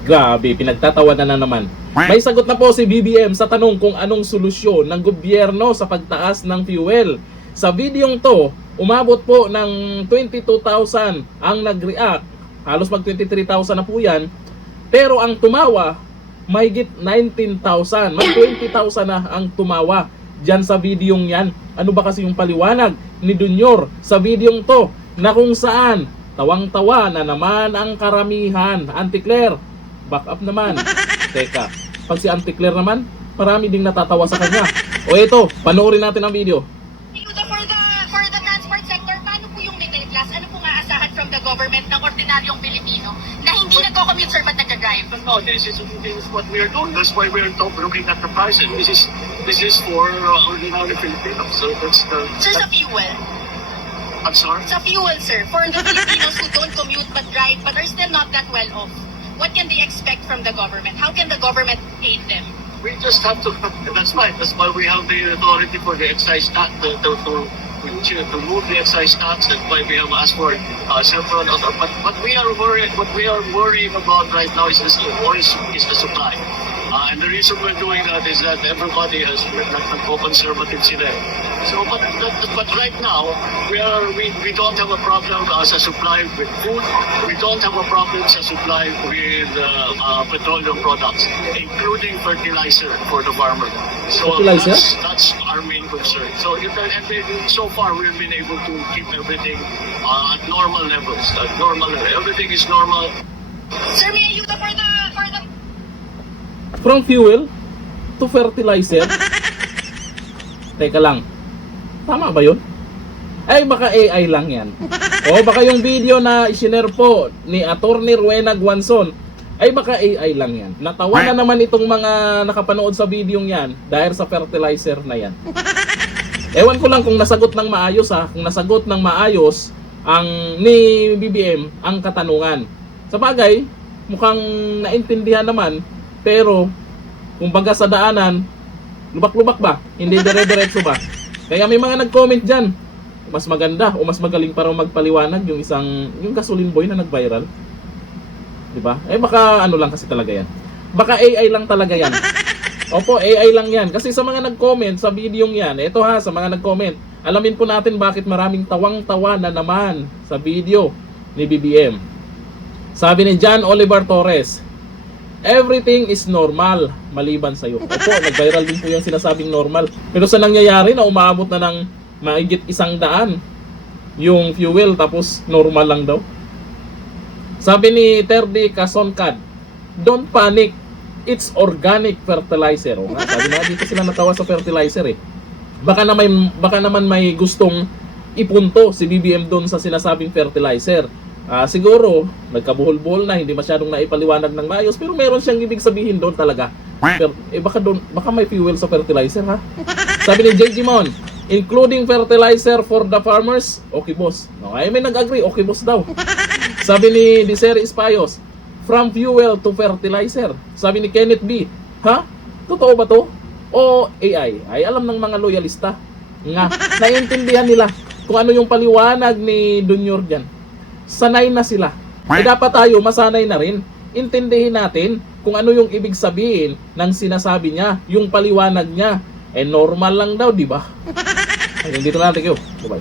Grabe, pinagtatawanan na naman. May sagot na po si BBM sa tanong kung anong solusyon ng gobyerno sa pagtaas ng fuel. Sa videong to, umabot po ng 22,000 ang nag-react. Halos mag 23,000 na po yan. Pero ang tumawa, mahigit 19,000. May 20,000 na ang tumawa dyan sa videong yan. Ano ba kasi yung paliwanag ni Dunyor sa videong to na kung saan tawang-tawa na naman ang karamihan. Auntie Claire, back up naman. Teka, pag si Auntie Claire naman, marami ding natatawa sa kanya. O ito, panoorin natin ang video. For the transport sector, paano po yung middle class? Ano pong aasahan from the government ng ordinaryong Pilipino na hindi nagko-commute sir but nag-drive? No, this is what we are doing. That's why we are looking at the price, and this is for ordinary Filipinos. So that's the. Sir, sa fuel. I'm sorry. Sa fuel, sir, for the Filipinos who don't commute but drive but are still not that well off, what can they expect from the government? How can the government aid them? We just have to. That's right. That's why we have the authority for the excise tax to move the excise tax. That's why we have asked for several. But we are worried. What we are worrying about right now is the supply. And the reason we're doing that is that everybody has nagko-conservative sila. So, but right now we don't have a problem sa supply with food. We don't have a problem sa supply with petroleum products, including fertilizer for the farmer. So Fertilizer? that's our main concern. So so far we've been able to keep everything at normal levels. Everything is normal. Sir, may ayuda for the From fuel to fertilizer. Teka lang. Tama ba yun? Ay, baka AI lang yan. O baka yung video na isinare po ni Attorney Rowena Guanzon, ay baka AI lang yan. Natawa na naman itong mga nakapanood sa videong yan dahil sa fertilizer na yan. Ewan ko lang kung nasagot ng maayos ha. Kung nasagot ng maayos ang ni BBM ang katanungan. Sa bagay, mukhang naintindihan naman. Pero, kumbaga sa daanan, lubak-lubak ba? Hindi dire-diretso ba? Kaya may mga nag-comment dyan. Mas maganda o mas magaling para magpaliwanag yung gasoline boy na nag-viral. Diba? Eh baka ano lang kasi talaga yan. Baka AI lang talaga yan. Opo, AI lang yan. Kasi sa mga nag-comment sa videong yan, eto ha, sa mga nag-comment, alamin po natin bakit maraming tawang-tawa na naman sa video ni BBM. Sabi ni John Oliver Torres, everything is normal maliban sa'yo. Opo, nag-viral din po yung sinasabing normal. Pero sa nangyayari na umabot na ng mahigit 100 yung fuel tapos normal lang daw. Sabi ni Terdy Kasonkad, don't panic, it's organic fertilizer. O nga, sabi na dito sila natawa sa fertilizer eh. Baka naman may gustong ipunto si BBM doon sa sinasabing fertilizer. Siguro, nagkabuhol-buhol na, hindi masyadong naipaliwanag ng maayos, pero meron siyang ibig sabihin doon talaga. Baka may fuel sa fertilizer ha? Sabi ni JG Mon, including fertilizer for the farmers, okay boss. Okay, may nag-agree, okay boss daw. Sabi ni Desiree Espayos, from fuel to fertilizer. Sabi ni Kenneth B, ha? Totoo ba to? O AI? Ay alam ng mga loyalista. Nga, naiintindihan nila kung ano yung paliwanag ni Dunyor dyan. Sanay na sila. Eh dapat tayo masanay na rin. Intindihin natin kung ano yung ibig sabihin ng sinasabi niya, yung paliwanag niya. Eh normal lang daw, di ba? Ayun, dito na natin kayo. Bye-bye.